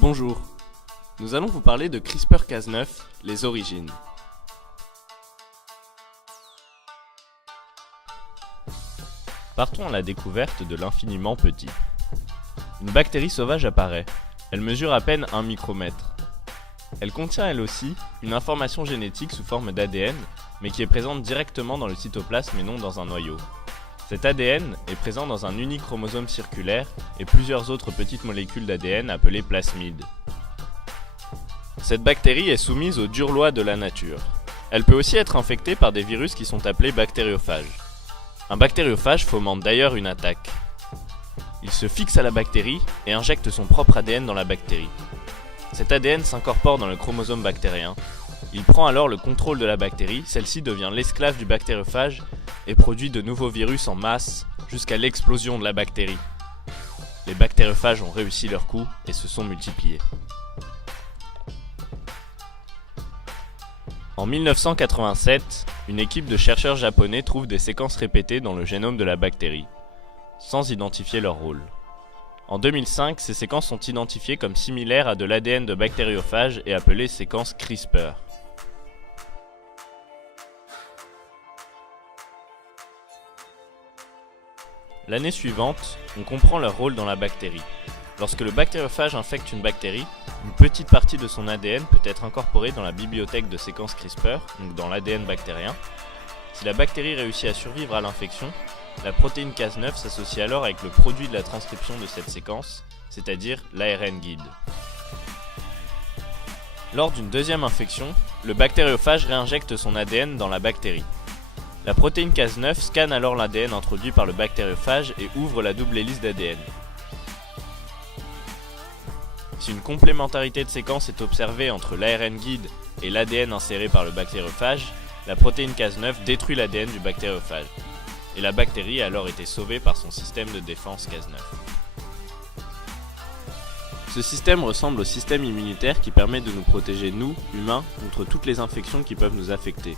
Bonjour, nous allons vous parler de CRISPR-Cas9, les origines. Partons à la découverte de l'infiniment petit. Une bactérie sauvage apparaît. Elle mesure à peine 1 micromètre. Elle contient elle aussi une information génétique sous forme d'ADN, mais qui est présente directement dans le cytoplasme et non dans un noyau. Cet ADN est présent dans un unique chromosome circulaire et plusieurs autres petites molécules d'ADN appelées plasmides. Cette bactérie est soumise aux dures lois de la nature. Elle peut aussi être infectée par des virus qui sont appelés bactériophages. Un bactériophage fomente d'ailleurs une attaque. Il se fixe à la bactérie et injecte son propre ADN dans la bactérie. Cet ADN s'incorpore dans le chromosome bactérien. Il prend alors le contrôle de la bactérie, celle-ci devient l'esclave du bactériophage et produit de nouveaux virus en masse jusqu'à l'explosion de la bactérie. Les bactériophages ont réussi leur coup et se sont multipliés. En 1987, une équipe de chercheurs japonais trouve des séquences répétées dans le génome de la bactérie, sans identifier leur rôle. En 2005, ces séquences sont identifiées comme similaires à de l'ADN de bactériophages et appelées séquences CRISPR. L'année suivante, on comprend leur rôle dans la bactérie. Lorsque le bactériophage infecte une bactérie, une petite partie de son ADN peut être incorporée dans la bibliothèque de séquences CRISPR, donc dans l'ADN bactérien. Si la bactérie réussit à survivre à l'infection, la protéine Cas9 s'associe alors avec le produit de la transcription de cette séquence, c'est-à-dire l'ARN guide. Lors d'une deuxième infection, le bactériophage réinjecte son ADN dans la bactérie. La protéine Cas9 scanne alors l'ADN introduit par le bactériophage et ouvre la double hélice d'ADN. Si une complémentarité de séquence est observée entre l'ARN guide et l'ADN inséré par le bactériophage, la protéine Cas9 détruit l'ADN du bactériophage. Et la bactérie a alors été sauvée par son système de défense Cas9. Ce système ressemble au système immunitaire qui permet de nous protéger, nous, humains, contre toutes les infections qui peuvent nous affecter.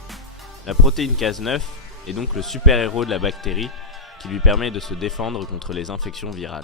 La protéine Cas9 est donc le super-héros de la bactérie qui lui permet de se défendre contre les infections virales.